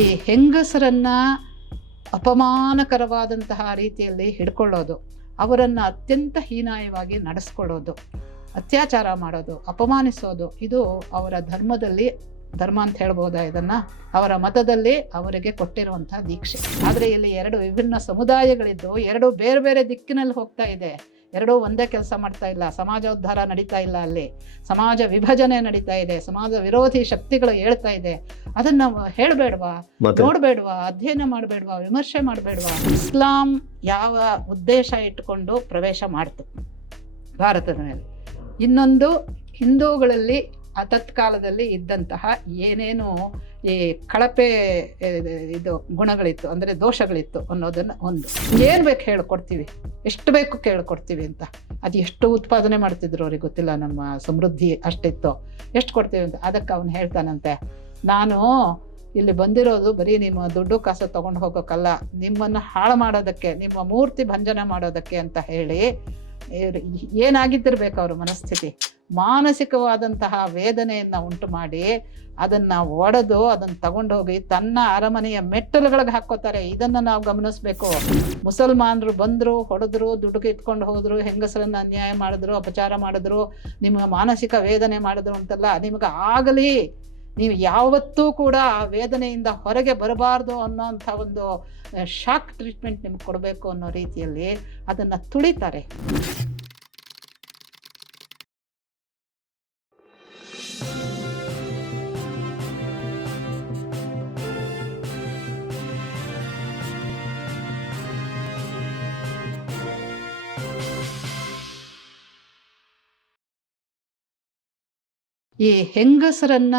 ಈ ಹೆಂಗಸರನ್ನ ಅಪಮಾನಕರವಾದಂತಹ ರೀತಿಯಲ್ಲಿ ಹಿಡ್ಕೊಳ್ಳೋದು, ಅವರನ್ನು ಅತ್ಯಂತ ಹೀನಾಯವಾಗಿ ನಡೆಸ್ಕೊಳ್ಳೋದು, ಅತ್ಯಾಚಾರ ಮಾಡೋದು, ಅಪಮಾನಿಸೋದು, ಇದು ಅವರ ಧರ್ಮದಲ್ಲಿ, ಧರ್ಮ ಅಂತ ಹೇಳ್ಬೋದಾ ಇದನ್ನು, ಅವರ ಮತದಲ್ಲಿ ಅವರಿಗೆ ಕೊಟ್ಟಿರುವಂಥ ದೀಕ್ಷೆ. ಆದರೆ ಇಲ್ಲಿ ಎರಡು ವಿಭಿನ್ನ ಸಮುದಾಯಗಳಿದ್ದು ಎರಡು ಬೇರೆ ಬೇರೆ ದಿಕ್ಕಿನಲ್ಲಿ ಹೋಗ್ತಾ ಇದೆ. ಎರಡೂ ಒಂದೇ ಕೆಲಸ ಮಾಡ್ತಾ ಇಲ್ಲ. ಸಮಾಜ ಉದ್ಧಾರ ನಡೀತಾ ಇಲ್ಲ, ಅಲ್ಲಿ ಸಮಾಜ ವಿಭಜನೆ ನಡೀತಾ ಇದೆ, ಸಮಾಜ ವಿರೋಧಿ ಶಕ್ತಿಗಳು ಹೇಳ್ತಾ ಇದೆ. ಅದನ್ನ ಹೇಳಬೇಡ್ವಾ, ನೋಡಬೇಡ್ವಾ, ಅಧ್ಯಯನ ಮಾಡಬೇಡ್ವಾ, ವಿಮರ್ಶೆ ಮಾಡಬೇಡ್ವಾ? ಇಸ್ಲಾಂ ಯಾವ ಉದ್ದೇಶ ಇಟ್ಟುಕೊಂಡು ಪ್ರವೇಶ ಮಾಡ್ತು ಭಾರತದ ಮೇಲೆ? ಇನ್ನೊಂದು, ಹಿಂದೂಗಳಲ್ಲಿ ತತ್ಕಾಲದಲ್ಲಿ ಇದ್ದಂತಹ ಏನೇನು ಈ ಕಳಪೆ ಇದು ಗುಣಗಳಿತ್ತು, ಅಂದರೆ ದೋಷಗಳಿತ್ತು ಅನ್ನೋದನ್ನು ಒಂದು ಏನು ಬೇಕು ಹೇಳ್ಕೊಡ್ತೀವಿ, ಎಷ್ಟು ಬೇಕು ಕೇಳ್ಕೊಡ್ತೀವಿ ಅಂತ. ಅದು ಎಷ್ಟು ಉತ್ಪಾದನೆ ಮಾಡ್ತಿದ್ರು ಅವ್ರಿಗೆ ಗೊತ್ತಿಲ್ಲ. ನಮ್ಮ ಸಮೃದ್ಧಿ ಅಷ್ಟಿತ್ತು, ಎಷ್ಟು ಕೊಡ್ತೀವಿ ಅಂತ. ಅದಕ್ಕೆ ಅವನು ಹೇಳ್ತಾನಂತೆ, ನಾನು ಇಲ್ಲಿ ಬಂದಿರೋದು ಬರೀ ನಿಮ್ಮ ದುಡ್ಡು ಕಾಸು ತೊಗೊಂಡು ಹೋಗೋಕ್ಕಲ್ಲ, ನಿಮ್ಮನ್ನು ಹಾಳು ಮಾಡೋದಕ್ಕೆ, ನಿಮ್ಮ ಮೂರ್ತಿ ಭಂಜನ ಮಾಡೋದಕ್ಕೆ ಅಂತ ಹೇಳಿ. ಏನಾಗಿದ್ದಿರ್ಬೇಕು ಅವ್ರ ಮನಸ್ಥಿತಿ? ಮಾನಸಿಕವಾದಂತಹ ವೇದನೆಯನ್ನು ಉಂಟು ಮಾಡಿ ಅದನ್ನು ಒಡೆದು ಅದನ್ನು ತಗೊಂಡೋಗಿ ತನ್ನ ಅರಮನೆಯ ಮೆಟ್ಟಲುಗಳಿಗೆ ಹಾಕ್ಕೋತಾರೆ. ಇದನ್ನು ನಾವು ಗಮನಿಸಬೇಕು. ಮುಸಲ್ಮಾನರು ಬಂದರು, ಹೊಡೆದ್ರು, ದುಡ್ಡು ಕಿತ್ಕೊಂಡು ಹೋದರು, ಹೆಂಗಸರನ್ನು ಅನ್ಯಾಯ ಮಾಡಿದ್ರು, ಅಪಚಾರ ಮಾಡಿದ್ರು, ನಿಮಗೆ ಮಾನಸಿಕ ವೇದನೆ ಮಾಡಿದ್ರು ಅಂತೆಲ್ಲ ನಿಮಗೆ ಆಗಲಿ, ನೀವು ಯಾವತ್ತೂ ಕೂಡ ಆ ವೇದನೆಯಿಂದ ಹೊರಗೆ ಬರಬಾರ್ದು ಅನ್ನೋಂಥ ಒಂದು ಶಾಕ್ ಟ್ರೀಟ್ಮೆಂಟ್ ನಿಮ್ಗೆ ಕೊಡಬೇಕು ಅನ್ನೋ ರೀತಿಯಲ್ಲಿ ಅದನ್ನು ತುಳಿತಾರೆ. ಈ ಹೆಂಗಸರನ್ನ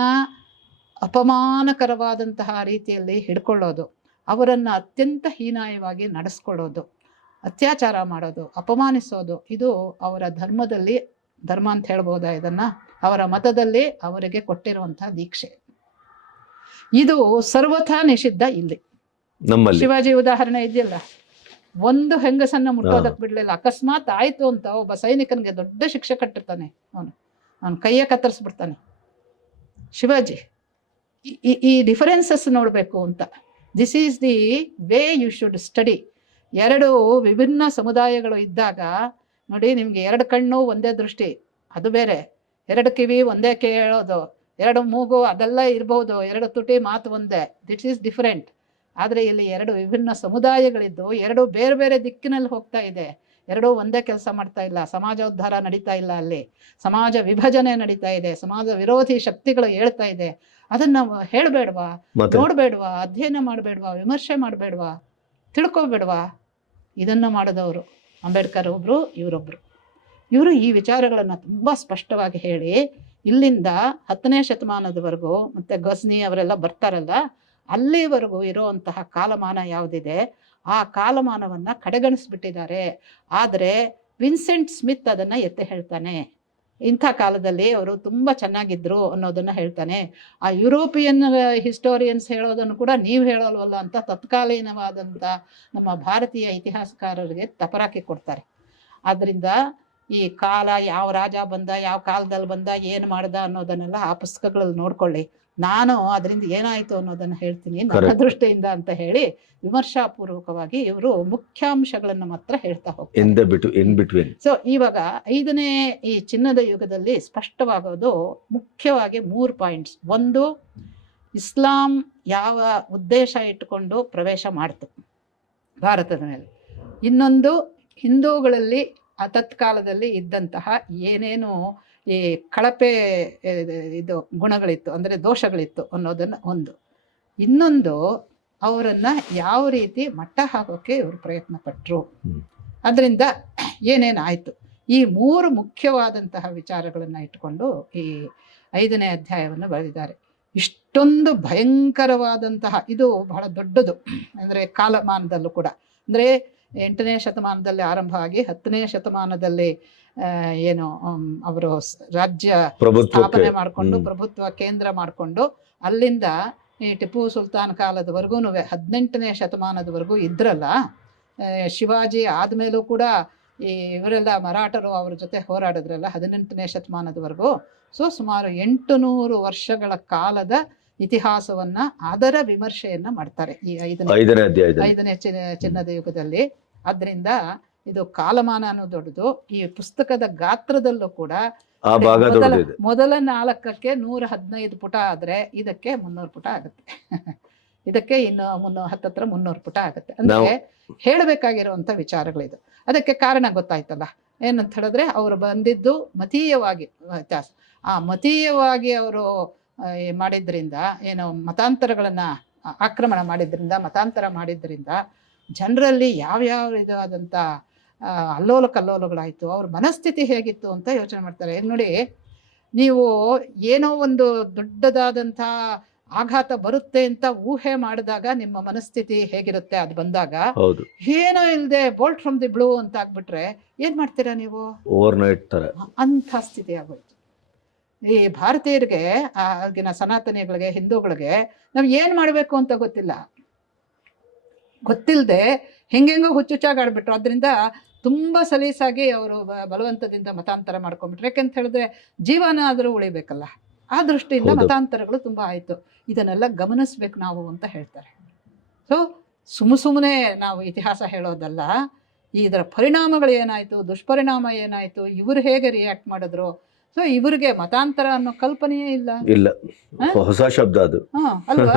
ಅಪಮಾನಕರವಾದಂತಹ ರೀತಿಯಲ್ಲಿ ಹಿಡ್ಕೊಳ್ಳೋದು, ಅವರನ್ನು ಅತ್ಯಂತ ಹೀನಾಯವಾಗಿ ನಡೆಸ್ಕೊಳ್ಳೋದು, ಅತ್ಯಾಚಾರ ಮಾಡೋದು, ಅಪಮಾನಿಸೋದು, ಇದು ಅವರ ಧರ್ಮದಲ್ಲಿ, ಧರ್ಮ ಅಂತ ಹೇಳ್ಬೋದಾ ಇದನ್ನು, ಅವರ ಮತದಲ್ಲಿ ಅವರಿಗೆ ಕೊಟ್ಟಿರುವಂಥ ದೀಕ್ಷೆ. ಇದು ಸರ್ವಥಾ ನಿಷಿದ್ಧ. ಇಲ್ಲಿ ನಮ್ಮಲ್ಲಿ ಶಿವಾಜಿ ಉದಾಹರಣೆ ಇದೆಯಲ್ಲ, ಒಂದು ಹೆಂಗಸನ್ನ ಮುಟ್ಟೋದಕ್ಕೆ ಬಿಡಲಿಲ್ಲ. ಅಕಸ್ಮಾತ್ ಆಯಿತು ಅಂತ ಒಬ್ಬ ಸೈನಿಕನಿಗೆ ದೊಡ್ಡ ಶಿಕ್ಷೆ ಕಟ್ಟಿರ್ತಾನೆ, ಅವನು ಕೈಯೇ ಕತ್ತರಿಸ್ಬಿಡ್ತಾನೆ. ಶಿವಾಜಿ ಈ ಡಿಫರೆನ್ಸಸ್ ನೋಡಬೇಕು ಅಂತ. This is the way you should study. ಎರಡು ವಿಭಿನ್ನ ಸಮುದಾಯಗಳು ಇದ್ದಾಗ ನೋಡಿ, ನಿಮಗೆ ಎರಡು ಕಣ್ಣು ಒಂದೇ ದೃಷ್ಟಿ ಅದು ಬೇರೆ, ಎರಡು ಕಿವಿ ಒಂದೇ ಕೇಳೋದು, ಎರಡು ಮೂಗು ಅದೆಲ್ಲ ಇರ್ಬೋದು, ಎರಡು ತುಟಿ ಮಾತು ಒಂದೇ, ದಿಸ್ ಈಸ್ ಡಿಫರೆಂಟ್. ಆದರೆ ಇಲ್ಲಿ ಎರಡು ವಿಭಿನ್ನ ಸಮುದಾಯಗಳಿದ್ದು ಎರಡು ಬೇರೆ ಬೇರೆ ದಿಕ್ಕಿನಲ್ಲಿ ಹೋಗ್ತಾ ಇದೆ. ಎರಡೂ ಒಂದೇ ಕೆಲಸ ಮಾಡ್ತಾ ಇಲ್ಲ. ಸಮಾಜ ಉದ್ಧಾರ ನಡೀತಾ ಇಲ್ಲ, ಅಲ್ಲಿ ಸಮಾಜ ವಿಭಜನೆ ನಡೀತಾ ಇದೆ, ಸಮಾಜ ವಿರೋಧಿ ಶಕ್ತಿಗಳು ಹೇಳ್ತಾ ಇದೆ. ಅದನ್ನು ಹೇಳಬೇಡ್ವಾ, ನೋಡಬೇಡ್ವಾ, ಅಧ್ಯಯನ ಮಾಡಬೇಡ್ವಾ, ವಿಮರ್ಶೆ ಮಾಡಬೇಡ್ವಾ, ತಿಳ್ಕೊಬೇಡ್ವಾ? ಇದನ್ನು ಮಾಡಿದವರು ಅಂಬೇಡ್ಕರ್ ಒಬ್ಬರು, ಇವರೊಬ್ಬರು. ಇವರು ಈ ವಿಚಾರಗಳನ್ನು ತುಂಬ ಸ್ಪಷ್ಟವಾಗಿ ಹೇಳಿ ಇಲ್ಲಿಂದ 10ನೇ ಶತಮಾನದವರೆಗೂ, ಮತ್ತು ಗಜ್ನಿ ಅವರೆಲ್ಲ ಬರ್ತಾರಲ್ಲ, ಅಲ್ಲಿವರೆಗೂ ಇರೋವಂತಹ ಕಾಲಮಾನ ಯಾವುದಿದೆ ಆ ಕಾಲಮಾನವನ್ನು ಕಡೆಗಣಿಸ್ಬಿಟ್ಟಿದ್ದಾರೆ. ಆದರೆ ವಿನ್ಸೆಂಟ್ ಸ್ಮಿತ್ ಅದನ್ನು ಎತ್ತಿ ಹೇಳ್ತಾನೆ. ಇಂಥ ಕಾಲದಲ್ಲಿ ಅವರು ತುಂಬ ಚೆನ್ನಾಗಿದ್ದರು ಅನ್ನೋದನ್ನು ಹೇಳ್ತಾನೆ. ಆ ಯುರೋಪಿಯನ್ ಹಿಸ್ಟೋರಿಯನ್ಸ್ ಹೇಳೋದನ್ನು ಕೂಡ ನೀವು ಹೇಳೋಲ್ವಲ್ಲ ಅಂತ ತತ್ಕಾಲೀನವಾದಂಥ ನಮ್ಮ ಭಾರತೀಯ ಇತಿಹಾಸಕಾರರಿಗೆ ತಪರಾಕಿ ಕೊಡ್ತಾರೆ. ಆದ್ದರಿಂದ ಈ ಕಾಲ, ಯಾವ ರಾಜ ಬಂದ, ಯಾವ ಕಾಲದಲ್ಲಿ ಬಂದ, ಏನು ಮಾಡ್ದ ಅನ್ನೋದನ್ನೆಲ್ಲ ಆ ಪುಸ್ತಕಗಳಲ್ಲಿ ನೋಡ್ಕೊಳ್ಳಿ. ನಾನು ಅದರಿಂದ ಏನಾಯಿತು ಅನ್ನೋದನ್ನು ಹೇಳ್ತೀನಿ ನನ್ನ ದೃಷ್ಟಿಯಿಂದ ಅಂತ ಹೇಳಿ ವಿಮರ್ಶಾಪೂರ್ವಕವಾಗಿ ಇವರು ಮುಖ್ಯಾಂಶಗಳನ್ನು ಮಾತ್ರ ಹೇಳ್ತಾ ಹೋಗ್ತಾರೆ. ಸೊ ಇವಾಗ 5ನೇ ಈ ಚಿನ್ನದ ಯುಗದಲ್ಲಿ ಸ್ಪಷ್ಟವಾಗೋದು ಮುಖ್ಯವಾಗಿ 3 ಪಾಯಿಂಟ್ಸ್. ಒಂದು, ಇಸ್ಲಾಂ ಯಾವ ಉದ್ದೇಶ ಇಟ್ಟುಕೊಂಡು ಪ್ರವೇಶ ಮಾಡ್ತು ಭಾರತದ ಮೇಲೆ. ಇನ್ನೊಂದು, ಹಿಂದೂಗಳಲ್ಲಿ ತತ್ಕಾಲದಲ್ಲಿ ಇದ್ದಂತಹ ಏನೇನು ಈ ಕಳಪೆ ಇದು ಗುಣಗಳಿತ್ತು, ಅಂದರೆ ದೋಷಗಳಿತ್ತು ಅನ್ನೋದನ್ನು ಒಂದು. ಇನ್ನೊಂದು, ಅವರನ್ನು ಯಾವ ರೀತಿ ಮಟ್ಟ ಹಾಕೋಕ್ಕೆ ಇವರು ಪ್ರಯತ್ನ ಪಟ್ಟರು, ಅದರಿಂದ ಏನೇನಾಯಿತು. ಈ 3 ಮುಖ್ಯವಾದಂತಹ ವಿಚಾರಗಳನ್ನು ಇಟ್ಕೊಂಡು ಈ 5ನೇ ಅಧ್ಯಾಯವನ್ನು ಬರೆದಿದ್ದಾರೆ. ಇಷ್ಟೊಂದು ಭಯಂಕರವಾದಂತಹ ಇದು ಬಹಳ ದೊಡ್ಡದು. ಅಂದರೆ ಕಾಲಮಾನದಲ್ಲೂ ಕೂಡ, ಅಂದರೆ 8ನೇ ಶತಮಾನದಲ್ಲಿ ಆರಂಭ ಆಗಿ 10ನೇ ಶತಮಾನದಲ್ಲಿ ಏನು ಅವರು ರಾಜ್ಯ ಸ್ಥಾಪನೆ ಮಾಡಿಕೊಂಡು ಪ್ರಭುತ್ವ ಕೇಂದ್ರ ಮಾಡಿಕೊಂಡು ಅಲ್ಲಿಂದ ಈ ಟಿಪ್ಪು ಸುಲ್ತಾನ್ ಕಾಲದವರೆಗೂ 18ನೇ ಶತಮಾನದವರೆಗೂ ಇದ್ರಲ್ಲ. ಶಿವಾಜಿ ಆದಮೇಲೂ ಕೂಡ ಈ ಇವರೆಲ್ಲ ಮರಾಠರು ಅವ್ರ ಜೊತೆ ಹೋರಾಡಿದ್ರಲ್ಲ 18ನೇ ಶತಮಾನದವರೆಗೂ. ಸೊ ಸುಮಾರು 800 ವರ್ಷಗಳ ಕಾಲದ ಇತಿಹಾಸವನ್ನ ಅದರ ವಿಮರ್ಶೆಯನ್ನ ಮಾಡ್ತಾರೆ ಈ ಐದನೇ ಚಿನ್ನದ ಯುಗದಲ್ಲಿ. ಅದರಿಂದ ಇದು ಕಾಲಮಾನನೂ ದೊಡ್ಡದು. ಈ ಪುಸ್ತಕದ ಗಾತ್ರದಲ್ಲೂ ಕೂಡ ಮೊದಲ 4ಕ್ಕೆ 115 ಪುಟ ಆದ್ರೆ ಇದಕ್ಕೆ 300 ಪುಟ ಆಗುತ್ತೆ. ಇದಕ್ಕೆ ಇನ್ನು 300 ಪುಟ ಆಗುತ್ತೆ. ಅಂದ್ರೆ ಹೇಳಬೇಕಾಗಿರುವಂತ ವಿಚಾರಗಳಿದು. ಅದಕ್ಕೆ ಕಾರಣ ಗೊತ್ತಾಯ್ತಲ್ಲ, ಏನಂತ ಹೇಳಿದ್ರೆ ಅವರು ಬಂದಿದ್ದು ಮತೀಯವಾಗಿ ವ್ಯತ್ಯಾಸ. ಆ ಮತೀಯವಾಗಿ ಅವರು ಮಾಡಿದ್ರಿಂದ, ಏನು ಮತಾಂತರಗಳನ್ನ ಆಕ್ರಮಣ ಮಾಡಿದ್ರಿಂದ, ಮತಾಂತರ ಮಾಡಿದ್ರಿಂದ ಜನರಲ್ಲಿ ಯಾವ್ಯಾವ ಇದಾದಂಥ ಅಲ್ಲೋಲ ಕಲ್ಲೋಲಗಳಾಯಿತು. ಅವ್ರ ಮನಸ್ಥಿತಿ ಹೇಗಿತ್ತು ಅಂತ ಯೋಚನೆ ಮಾಡ್ತಾರೆ. ನೋಡಿ, ನೀವು ಏನೋ ಒಂದು ದೊಡ್ಡದಾದಂಥ ಆಘಾತ ಬರುತ್ತೆ ಅಂತ ಊಹೆ ಮಾಡಿದಾಗ ನಿಮ್ಮ ಮನಸ್ಥಿತಿ ಹೇಗಿರುತ್ತೆ, ಅದು ಬಂದಾಗ ಏನೋ ಇಲ್ಲದೆ ಬೋಲ್ಟ್ ಫ್ರಮ್ ದಿ ಬ್ಲೂ ಅಂತ ಆಗ್ಬಿಟ್ರೆ ಏನ್ ಮಾಡ್ತೀರಾ ನೀವು? ಓವರ್ನೈಟ್ ತರ ಅಂಥ ಸ್ಥಿತಿ ಆಗೋಯ್ತು ಈ ಭಾರತೀಯರಿಗೆ. ಆಗಿನ ಸನಾತನಿಗಳಿಗೆ, ಹಿಂದೂಗಳಿಗೆ ನಾವು ಏನ್ ಮಾಡ್ಬೇಕು ಅಂತ ಗೊತ್ತಿಲ್ಲದೆ ಹೆಂಗೆಂಗೋ ಹುಚ್ಚುಚ್ಚಾಗಿ ಆಡ್ಬಿಟ್ರು. ಅದರಿಂದ ತುಂಬಾ ಸಲೀಸಾಗಿ ಅವರು ಬಲವಂತದಿಂದ ಮತಾಂತರ ಮಾಡ್ಕೊಂಡ್ಬಿಟ್ರು. ಯಾಕೆಂತ ಹೇಳಿದ್ರೆ ಜೀವನ ಆದರೂ ಉಳಿಬೇಕಲ್ಲ, ಆ ದೃಷ್ಟಿಯಿಂದ ಮತಾಂತರಗಳು ತುಂಬ ಆಯಿತು. ಇದನ್ನೆಲ್ಲ ಗಮನಿಸ್ಬೇಕು ನಾವು ಅಂತ ಹೇಳ್ತಾರೆ. ಸೊ ಸುಮ್ಮನೆ ನಾವು ಇತಿಹಾಸ ಹೇಳೋದಲ್ಲ, ಇದರ ಪರಿಣಾಮಗಳು ಏನಾಯಿತು, ದುಷ್ಪರಿಣಾಮ ಏನಾಯಿತು, ಇವರು ಹೇಗೆ ರಿಯಾಕ್ಟ್ ಮಾಡಿದ್ರು. ಸೊ ಇವರಿಗೆ ಮತಾಂತರ ಅನ್ನೋ ಕಲ್ಪನೆಯೇ ಇಲ್ಲ. ಹೊಸ ಶಬ್ದ ಅದು ಅಲ್ವಾ?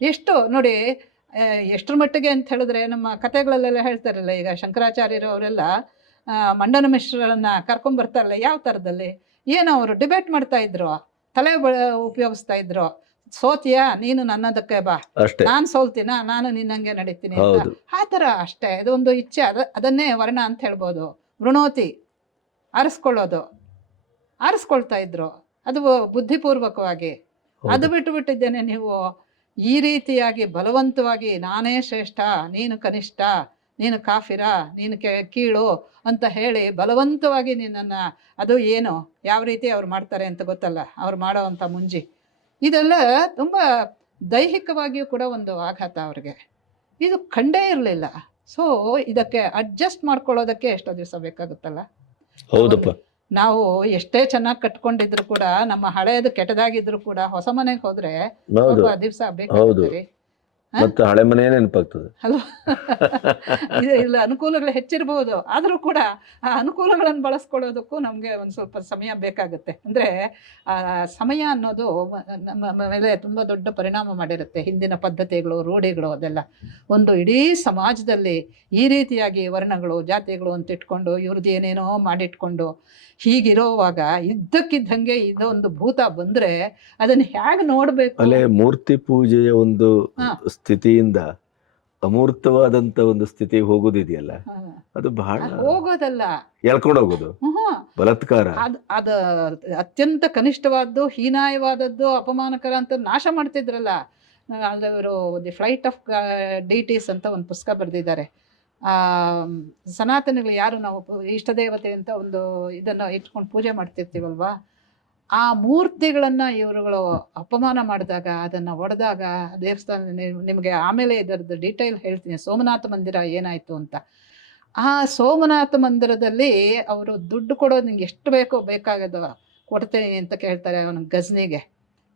ಎಷ್ಟು ನೋಡಿ, ಎಷ್ಟರ ಮಟ್ಟಿಗೆ ಅಂತ ಹೇಳಿದ್ರೆ ನಮ್ಮ ಕಥೆಗಳಲ್ಲೆಲ್ಲ ಹೇಳ್ತಾರಲ್ಲ, ಈಗ ಶಂಕರಾಚಾರ್ಯರು ಅವರೆಲ್ಲ ಮಂಡನ ಮಿಶ್ರರನ್ನ ಕರ್ಕೊಂಡ್ಬರ್ತಾರಲ್ಲ, ಯಾವ ಥರದಲ್ಲಿ ಏನೋ ಅವರು ಡಿಬೇಟ್ ಮಾಡ್ತಾ ಇದ್ರು, ತಲೆ ಉಪಯೋಗಿಸ್ತಾ ಇದ್ರು. ಸೋತಿಯಾ ನೀನು ನನ್ನದಕ್ಕೆ ಬಾ, ನಾನು ಸೋಲ್ತೀನ ನಾನು ನಿನ್ನಂಗೆ ನಡೀತೀನಿ ಅಂತ. ಆ ಥರ ಅಷ್ಟೇ, ಇದೊಂದು ಇಚ್ಛೆ. ಅದನ್ನೇ ವರ್ಣ ಅಂತ ಹೇಳ್ಬೋದು. ವೃಣೋತಿ ಆರಿಸ್ಕೊಳ್ತಾ ಇದ್ರು, ಅದು ಬುದ್ಧಿಪೂರ್ವಕವಾಗಿ. ಅದು ಬಿಟ್ಟಿದ್ದೇನೆ ನೀವು ಈ ರೀತಿಯಾಗಿ ಬಲವಂತವಾಗಿ ನಾನೇ ಶ್ರೇಷ್ಠ, ನೀನು ಕನಿಷ್ಠ, ನೀನು ಕಾಫಿರ, ನೀನು ಕೀಳು ಅಂತ ಹೇಳಿ ಬಲವಂತವಾಗಿ ನಿನ್ನನ್ನು, ಅದು ಏನು ಯಾವ ರೀತಿ ಅವ್ರು ಮಾಡ್ತಾರೆ ಅಂತ ಗೊತ್ತಲ್ಲ, ಅವ್ರು ಮಾಡೋ ಅಂಥ ಮುಂಜಿ. ಇದೆಲ್ಲ ತುಂಬ ದೈಹಿಕವಾಗಿಯೂ ಕೂಡ ಒಂದು ಆಘಾತ ಅವ್ರಿಗೆ. ಇದು ಕಂಡೇ ಇರಲಿಲ್ಲ. ಸೊ ಇದಕ್ಕೆ ಅಡ್ಜಸ್ಟ್ ಮಾಡ್ಕೊಳ್ಳೋದಕ್ಕೆ ಎಷ್ಟೋ ದಿವಸ ಬೇಕಾಗುತ್ತಲ್ಲ. ಹೌದಪ್ಪ, ನಾವು ಎಷ್ಟೇ ಚೆನ್ನಾಗಿ ಕಟ್ಕೊಂಡಿದ್ರು ಕೂಡ, ನಮ್ಮ ಹಳೆಯದು ಕೆಟ್ಟದಾಗಿದ್ರು ಕೂಡ ಹೊಸ ಮನೆಗೆ ಹೋದ್ರೆ ಸ್ವಲ್ಪ ದಿವಸ ಬೇಕಾಗುತ್ತೆ. ಮತ್ತೆ ಹಳೆ ಮನೆ ನೆನಪಾಗ್ತದೆ ಅಲ್ವಾ? ಇಲ್ಲ ಅನುಕೂಲಗಳು ಹೆಚ್ಚಿರಬಹುದು, ಆದರೂ ಕೂಡ ಆ ಅನುಕೂಲಗಳನ್ನು ಬಳಸ್ಕೊಳ್ಳೋದಕ್ಕೂ ನಮಗೆ ಒಂದು ಸ್ವಲ್ಪ ಸಮಯ ಬೇಕಾಗುತ್ತೆ. ಅಂದರೆ ಆ ಸಮಯ ಅನ್ನೋದು ನಮ್ಮ ಮೇಲೆ ತುಂಬ ದೊಡ್ಡ ಪರಿಣಾಮ ಮಾಡಿರುತ್ತೆ. ಹಿಂದಿನ ಪದ್ಧತಿಗಳು, ರೂಢಿಗಳು, ಅದೆಲ್ಲ ಒಂದು ಇಡೀ ಸಮಾಜದಲ್ಲಿ ಈ ರೀತಿಯಾಗಿ ವರ್ಣಗಳು, ಜಾತಿಗಳು ಅಂತ ಇಟ್ಕೊಂಡು ಇವ್ರದ್ದು ಏನೇನೋ ಮಾಡಿಟ್ಕೊಂಡು ಹೀಗಿರೋವಾಗ ಇದ್ದಕ್ಕಿದ್ದಂಗೆ ಇದೊಂದು ಭೂತ ಬಂದ್ರೆ ಅದನ್ನ ಹೇಗೆ ನೋಡ್ಬೇಕು? ಅಲ್ಲೇ ಮೂರ್ತಿ ಪೂಜೆಯ ಒಂದು ಸ್ಥಿತಿಯಿಂದ ಅಮೂರ್ತವಾದಂತ ಒಂದು ಸ್ಥಿತಿ ಹೋಗೋದಿದೆಯಲ್ಲ, ಅದು ಬಹಳ ಹೋಗೋದಲ್ಲ, ಎಳ್ಕೊಂಡು ಹೋಗೋದು, ಬಲಾತ್ಕಾರ. ಅದು ಅತ್ಯಂತ ಕನಿಷ್ಠವಾದ್ದು, ಹೀನಾಯವಾದದ್ದು, ಅಪಮಾನಕರ ಅಂತ ನಾಶ ಮಾಡ್ತಿದ್ರಲ್ಲ. ಅವರು ದಿ ಫ್ಲೈಟ್ ಆಫ್ ಡೀಟೀಸ್ ಅಂತ ಒಂದು ಪುಸ್ತಕ ಬರೆದಿದ್ದಾರೆ. ಸನಾತನಿಗಳು ಯಾರು ನಾವು ಇಷ್ಟ ದೇವತೆ ಅಂತ ಒಂದು ಇದನ್ನು ಇಟ್ಕೊಂಡು ಪೂಜೆ ಮಾಡ್ತಿರ್ತೀವಲ್ವಾ, ಆ ಮೂರ್ತಿಗಳನ್ನು ಇವರುಗಳು ಅಪಮಾನ ಮಾಡಿದಾಗ, ಅದನ್ನು ಒಡೆದಾಗ ದೇವಸ್ಥಾನ, ನಿಮಗೆ ಆಮೇಲೆ ಇದರದ್ದು ಡೀಟೇಲ್ ಹೇಳ್ತೀನಿ, ಸೋಮನಾಥ ಮಂದಿರ ಏನಾಯಿತು ಅಂತ. ಆ ಸೋಮನಾಥ ಮಂದಿರದಲ್ಲಿ ಅವರು ದುಡ್ಡು ಕೊಡೋದು ನಿಂಗೆ ಎಷ್ಟು ಬೇಕೋ ಬೇಕಾಗದ ಕೊಡ್ತೇನೆ ಅಂತ ಕೇಳ್ತಾರೆ ಅವನ ಗಜ್ನಿಗೆ.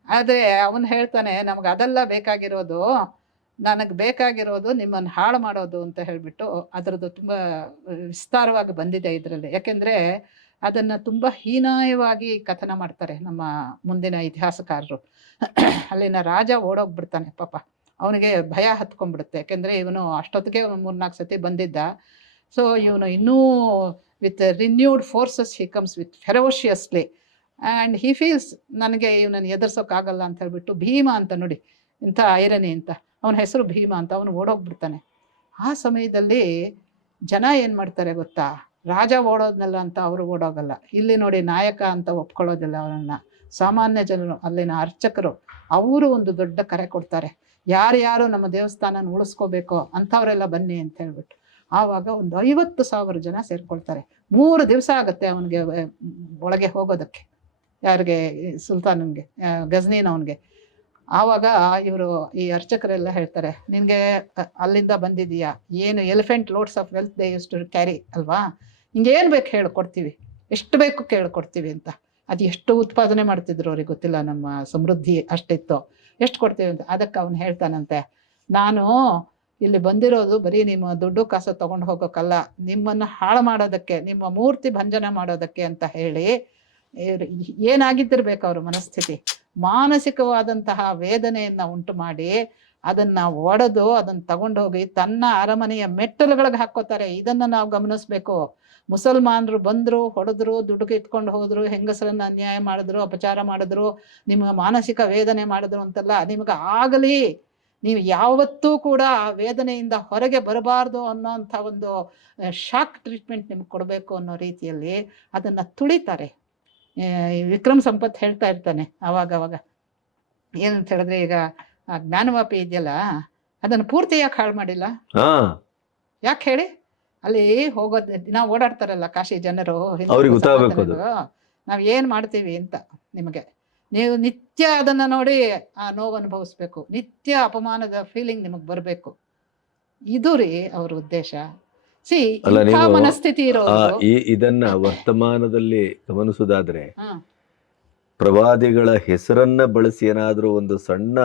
ಆದರೆ ಅವನು ಹೇಳ್ತಾನೆ, ನಮಗೆ ಅದೆಲ್ಲ ಬೇಕಾಗಿರೋದು, ನನಗೆ ಬೇಕಾಗಿರೋದು ನಿಮ್ಮನ್ನು ಹಾಳು ಮಾಡೋದು ಅಂತ ಹೇಳಿಬಿಟ್ಟು ಅದರದ್ದು ತುಂಬ ವಿಸ್ತಾರವಾಗಿ ಬಂದಿದೆ ಇದರಲ್ಲಿ. ಯಾಕೆಂದರೆ ಅದನ್ನು ತುಂಬ ಹೀನಾಯವಾಗಿ ಕಥನ ಮಾಡ್ತಾರೆ ನಮ್ಮ ಮುಂದಿನ ಇತಿಹಾಸಕಾರರು. ಅಲ್ಲಿನ ರಾಜ ಓಡೋಗ್ಬಿಡ್ತಾನೆ ಪಾಪ, ಅವನಿಗೆ ಭಯ ಹತ್ಕೊಂಡ್ಬಿಡುತ್ತೆ. ಯಾಕೆಂದರೆ ಇವನು ಅಷ್ಟೊತ್ತಿಗೆ 3-4 ಸತಿ ಬಂದಿದ್ದ. ಸೊ ಇವನು ಇನ್ನೂ with renewed forces he comes with ferociously and he feels ನನಗೆ ಇವನನ್ನು ಎದುರಿಸೋಕ್ಕಾಗಲ್ಲ ಅಂತ ಹೇಳ್ಬಿಟ್ಟು ಭೀಮ ಅಂತ, ನೋಡಿ ಇಂಥ ಐರನಿ ಅಂತ, ಅವನ ಹೆಸರು ಭೀಮ ಅಂತ, ಅವನು ಓಡೋಗ್ಬಿಡ್ತಾನೆ. ಆ ಸಮಯದಲ್ಲಿ ಜನ ಏನು ಮಾಡ್ತಾರೆ ಗೊತ್ತಾ, ರಾಜ ಓಡೋದ್ನಲ್ಲ ಅಂತ ಅವರು ಓಡೋಗಲ್ಲ. ಇಲ್ಲಿ ನೋಡಿ ನಾಯಕ ಅಂತ ಒಪ್ಕೊಳ್ಳೋದಿಲ್ಲ ಅವನನ್ನು. ಸಾಮಾನ್ಯ ಜನರು, ಅಲ್ಲಿನ ಅರ್ಚಕರು, ಅವರು ಒಂದು ದೊಡ್ಡ ಕರೆ ಕೊಡ್ತಾರೆ, ಯಾರ್ಯಾರು ನಮ್ಮ ದೇವಸ್ಥಾನನ ಉಳಿಸ್ಕೋಬೇಕೋ ಅಂಥವರೆಲ್ಲ ಬನ್ನಿ ಅಂತ ಹೇಳ್ಬಿಟ್ಟು. ಆವಾಗ ಒಂದು 50,000 ಜನ ಸೇರ್ಕೊಳ್ತಾರೆ. 3 ದಿವಸ ಆಗುತ್ತೆ ಅವನಿಗೆ ಒಳಗೆ ಹೋಗೋದಕ್ಕೆ, ಯಾರಿಗೆ, ಸುಲ್ತಾನನಿಗೆ, ಗಜ್ನೀನವನಿಗೆ. ಆವಾಗ ಇವರು ಈ ಅರ್ಚಕರೆಲ್ಲ ಹೇಳ್ತಾರೆ, ನಿನಗೆ ಅಲ್ಲಿಂದ ಬಂದಿದೀಯಾ, ಏನು elephant loads of wealth they use to carry ಅಲ್ವಾ, ಹಿಂಗೇನು ಬೇಕು ಹೇಳ್ಕೊಡ್ತೀವಿ, ಎಷ್ಟು ಬೇಕು ಕೇಳ್ಕೊಡ್ತೀವಿ ಅಂತ. ಅದು ಎಷ್ಟು ಉತ್ಪಾದನೆ ಮಾಡ್ತಿದ್ರು ಅವ್ರಿಗೆ ಗೊತ್ತಿಲ್ಲ, ನಮ್ಮ ಸಮೃದ್ಧಿ ಅಷ್ಟಿತ್ತು. ಎಷ್ಟು ಕೊಡ್ತೀವಿ ಅಂತ. ಅದಕ್ಕೆ ಅವನು ಹೇಳ್ತಾನಂತೆ, ನಾನು ಇಲ್ಲಿ ಬಂದಿರೋದು ಬರೀ ನಿಮ್ಮ ದುಡ್ಡು ಕಾಸು ತಗೊಂಡು ಹೋಗೋಕ್ಕಲ್ಲ, ನಿಮ್ಮನ್ನು ಹಾಳು ಮಾಡೋದಕ್ಕೆ, ನಿಮ್ಮ ಮೂರ್ತಿ ಭಂಜನ ಮಾಡೋದಕ್ಕೆ ಅಂತ ಹೇಳಿ. ಏನಾಗಿದ್ದಿರ್ಬೇಕು ಅವ್ರ ಮನಸ್ಥಿತಿ, ಮಾನಸಿಕವಾದಂತಹ ವೇದನೆಯನ್ನು ಉಂಟು ಮಾಡಿ ಅದನ್ನು ಒಡೆದು ಅದನ್ನು ತಗೊಂಡೋಗಿ ತನ್ನ ಅರಮನೆಯ ಮೆಟ್ಟಲುಗಳಿಗೆ ಹಾಕ್ಕೋತಾರೆ. ಇದನ್ನು ನಾವು ಗಮನಿಸ್ಬೇಕು. ಮುಸಲ್ಮಾನರು ಬಂದರು, ಹೊಡೆದ್ರು, ದುಡ್ಡು ಕಿತ್ಕೊಂಡು ಹೋದರು, ಹೆಂಗಸರನ್ನು ಅನ್ಯಾಯ ಮಾಡಿದ್ರು, ಅಪಚಾರ ಮಾಡಿದ್ರು, ನಿಮ್ಮ ಮಾನಸಿಕ ವೇದನೆ ಮಾಡಿದ್ರು ಅಂತೆಲ್ಲ ನಿಮಗೆ ಆಗಲಿ, ನೀವು ಯಾವತ್ತೂ ಕೂಡ ಆ ವೇದನೆಯಿಂದ ಹೊರಗೆ ಬರಬಾರ್ದು ಅನ್ನೋಂಥ ಒಂದು ಶಾಕ್ ಟ್ರೀಟ್ಮೆಂಟ್ ನಿಮ್ಗೆ ಕೊಡಬೇಕು ಅನ್ನೋ ರೀತಿಯಲ್ಲಿ ಅದನ್ನು ತುಳಿತಾರೆ. ವಿಕ್ರಮ್ ಸಂಪತ್ ಹೇಳ್ತಾ ಇರ್ತಾನೆ ಅವಾಗವಾಗ, ಏನಂತ ಹೇಳಿದ್ರೆ, ಈಗ ಆ ಜ್ಞಾನವಾಪಿ ಇದೆಯಲ್ಲ, ಅದನ್ನು ಪೂರ್ತಿ ಯಾಕೆ ಹಾಳು ಮಾಡಿಲ್ಲ? ಯಾಕೆ ಹೇಳಿ? ಅಲ್ಲಿ ಹೋಗೋದು ದಿನ ಓಡಾಡ್ತಾರಲ್ಲ ಕಾಶಿ ಜನರು, ನಾವು ಏನು ಮಾಡ್ತೀವಿ ಅಂತ ನಿಮಗೆ, ನೀವು ನಿತ್ಯ ಅದನ್ನು ನೋಡಿ ಆ ನೋವು ಅನುಭವಿಸ್ಬೇಕು, ನಿತ್ಯ ಅಪಮಾನದ ಫೀಲಿಂಗ್ ನಿಮಗೆ ಬರಬೇಕು. ಇದು ರೀ ಅವ್ರ ಉದ್ದೇಶ. ಮನಸ್ಥಿತಿ ಇರೋದು. ಇದನ್ನ ವರ್ತಮಾನದಲ್ಲಿ ಗಮನಿಸುವುದಾದ್ರೆ, ಪ್ರವಾದಿಗಳ ಹೆಸರನ್ನ ಬಳಸಿ ಏನಾದ್ರೂ ಒಂದು ಸಣ್ಣ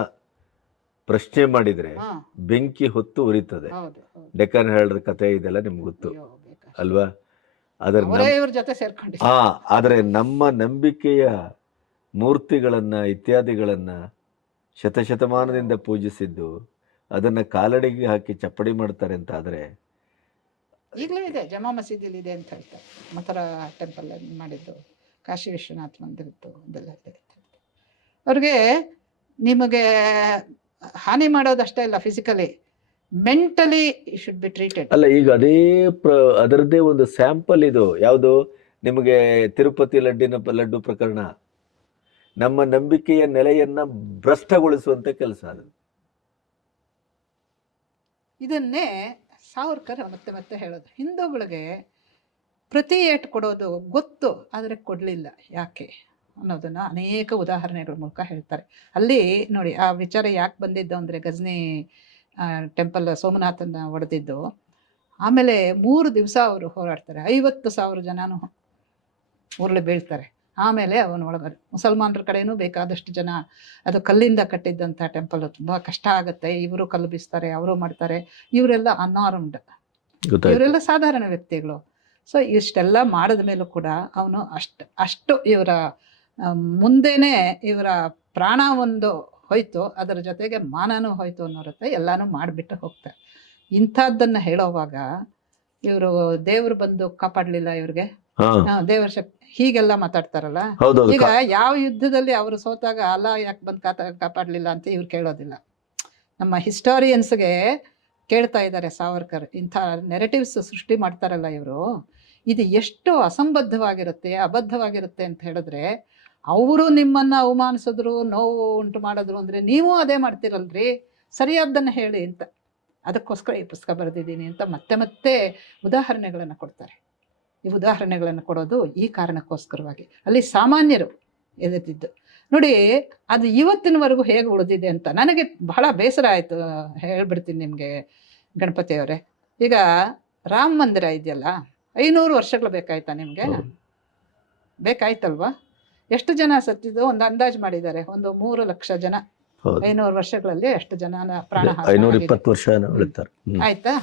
ಪ್ರಶ್ನೆ ಮಾಡಿದ್ರೆ ಬೆಂಕಿ ಹೊತ್ತು ಉರಿತದೆ. ಡೆಕ್ಕನ್ ಹೇಳಿದ ಕಥೆ ಇದೆಲ್ಲ ನಿಮ್ಗೆ ಗೊತ್ತು ಅಲ್ವಾ? ಆದ್ರೆ ನಮ್ಮ ನಂಬಿಕೆಯ ಮೂರ್ತಿಗಳನ್ನ ಇತ್ಯಾದಿಗಳನ್ನ ಶತಶತಮಾನದಿಂದ ಪೂಜಿಸಿದ್ದು ಅದನ್ನ ಕಾಲಡಿಗೆ ಹಾಕಿ ಚಪ್ಪಡಿ ಮಾಡ್ತಾರೆ ಅಂತ ಆದ್ರೆ, ಈಗಲೂ ಇದೆ, ಜಮಾ ಮಸೀದಿಲಿ ಇದೆ ಅಂತ ಹೇಳ್ತಾರೆ. ಮಥುರಾ ಟೆಂಪಲ್ ಮಾಡಿದ್ದು, ಕಾಶಿ ವಿಶ್ವನಾಥ್ ಮಂದಿರದ್ದು ಅದೆಲ್ಲ ಇದೆ. ಅವ್ರಿಗೆ ನಿಮಗೆ ಹಾನಿ ಮಾಡೋದಷ್ಟೇ ಇಲ್ಲ, physically, mentally should be treated. ಅಲ್ಲ, ಈಗ ಅದೇ ಅದರದ್ದೇ ಒಂದು ಸ್ಯಾಂಪಲ್ ಇದು ಯಾವುದು, ನಿಮಗೆ ತಿರುಪತಿ ಲಡ್ಡು ಪ್ರಕರಣ. ನಮ್ಮ ನಂಬಿಕೆಯ ನೆಲೆಯನ್ನ ಭ್ರಷ್ಟಗೊಳಿಸುವಂತ ಕೆಲಸ ಅದು. ಇದನ್ನೇ ಸಾವರ್ಕರ್ ಮತ್ತೆ ಮತ್ತೆ ಹೇಳೋದು, ಹಿಂದೂಗಳಿಗೆ ಪ್ರತಿ ಏಟು ಕೊಡೋದು ಗೊತ್ತು, ಆದರೆ ಕೊಡಲಿಲ್ಲ ಯಾಕೆ ಅನ್ನೋದನ್ನು ಅನೇಕ ಉದಾಹರಣೆಗಳ ಮೂಲಕ ಹೇಳ್ತಾರೆ. ಅಲ್ಲಿ ನೋಡಿ, ಆ ವಿಚಾರ ಯಾಕೆ ಬಂದಿದ್ದು ಅಂದರೆ, ಗಜ್ನಿ ಟೆಂಪಲ್ ಸೋಮನಾಥನ ಹೊಡೆದಿದ್ದು, ಆಮೇಲೆ 3 ದಿವಸ ಅವರು ಹೋರಾಡ್ತಾರೆ, 50,000 ಜನನೂ ಉರುಳಿ ಬೀಳ್ತಾರೆ. ಆಮೇಲೆ ಅವನು ಒಳಗೆ ಮುಸಲ್ಮಾನರ ಕಡೆಯೂ ಬೇಕಾದಷ್ಟು ಜನ, ಅದು ಕಲ್ಲಿಂದ ಕಟ್ಟಿದ್ದಂಥ ಟೆಂಪಲ್, ತುಂಬ ಕಷ್ಟ ಆಗುತ್ತೆ, ಇವರು ಕಲ್ಲು ಬೀಸ್ತಾರೆ, ಅವರು ಮಾಡ್ತಾರೆ, ಇವರೆಲ್ಲ ಅನ್ಆರ್ಮ್ಡ್, ಇವರೆಲ್ಲ ಸಾಧಾರಣ ವ್ಯಕ್ತಿಗಳು. ಸೊ ಇಷ್ಟೆಲ್ಲ ಮಾಡಿದ ಮೇಲೂ ಕೂಡ ಅವನು ಅಷ್ಟು ಇವರ ಮುಂದೆನೇ ಇವರ ಪ್ರಾಣ ಒಂದು ಹೋಯ್ತು, ಅದರ ಜೊತೆಗೆ ಮಾನನೂ ಹೋಯ್ತು ಅನ್ನೋರುತ್ತೆ, ಎಲ್ಲನೂ ಮಾಡಿಬಿಟ್ಟು ಹೋಗ್ತಾರೆ. ಇಂಥದ್ದನ್ನು ಹೇಳೋವಾಗ ಇವರು ದೇವರು ಬಂದು ಕಾಪಾಡಲಿಲ್ಲ ಇವ್ರಿಗೆ, ದೇವರ ಶಕ್ತಿ, ಹೀಗೆಲ್ಲ ಮಾತಾಡ್ತಾರಲ್ಲ. ಈಗ ಯಾವ ಯುದ್ಧದಲ್ಲಿ ಅವರು ಸೋತಾಗ ಅಲ್ಲ ಯಾಕೆ ಬಂದು ಕಾಪಾಡಲಿಲ್ಲ ಅಂತ ಇವ್ರು ಕೇಳೋದಿಲ್ಲ. ನಮ್ಮ ಹಿಸ್ಟೋರಿಯನ್ಸ್ಗೆ ಕೇಳ್ತಾ ಇದ್ದಾರೆ ಸಾವರ್ಕರ್, ಇಂಥ ನೆರೆಟಿವ್ಸ್ ಸೃಷ್ಟಿ ಮಾಡ್ತಾರಲ್ಲ ಇವರು, ಇದು ಎಷ್ಟು ಅಸಂಬದ್ಧವಾಗಿರುತ್ತೆ, ಅಬದ್ಧವಾಗಿರುತ್ತೆ ಅಂತ ಹೇಳಿದ್ರೆ, ಅವರು ನಿಮ್ಮನ್ನು ಅವಮಾನಿಸಿದ್ರು, ನೋವು ಉಂಟು ಮಾಡಿದ್ರು ಅಂದರೆ ನೀವು ಅದೇ ಮಾಡ್ತಿರಲ್ರಿ, ಸರಿಯಾದ್ದನ್ನು ಹೇಳಿ ಅಂತ. ಅದಕ್ಕೋಸ್ಕರ ಈ ಪುಸ್ತಕ ಬರೆದಿದ್ದೀನಿ ಅಂತ ಮತ್ತೆ ಮತ್ತೆ ಉದಾಹರಣೆಗಳನ್ನು ಕೊಡ್ತಾರೆ. ಈ ಉದಾಹರಣೆಗಳನ್ನು ಕೊಡೋದು ಈ ಕಾರಣಕ್ಕೋಸ್ಕರವಾಗಿ. ಅಲ್ಲಿ ಸಾಮಾನ್ಯರು ಎದುತ್ತಿದ್ದು ನೋಡಿ, ಅದು ಇವತ್ತಿನವರೆಗೂ ಹೇಗೆ ಉಳಿದಿದೆ ಅಂತ ನನಗೆ ಬಹಳ ಬೇಸರ ಆಯಿತು. ಹೇಳ್ಬಿಡ್ತೀನಿ ನಿಮಗೆ ಗಣಪತಿಯವರೇ, ಈಗ ರಾಮ ಮಂದಿರ ಇದೆಯಲ್ಲ, 500 ವರ್ಷಗಳು ಬೇಕಾಯ್ತಾ ನಿಮಗೆ? ಬೇಕಾಯ್ತಲ್ವಾ? ಎಷ್ಟು ಜನ ಸತ್ತಿದ್ದು ಒಂದು ಅಂದಾಜು ಮಾಡಿದ್ದಾರೆ, ಒಂದು 3 ಲಕ್ಷ ಜನ 500 ವರ್ಷಗಳಲ್ಲಿ ಎಷ್ಟು ಜನ ಪ್ರಾಣ 520 ವರ್ಷ ಆಯ್ತಾ?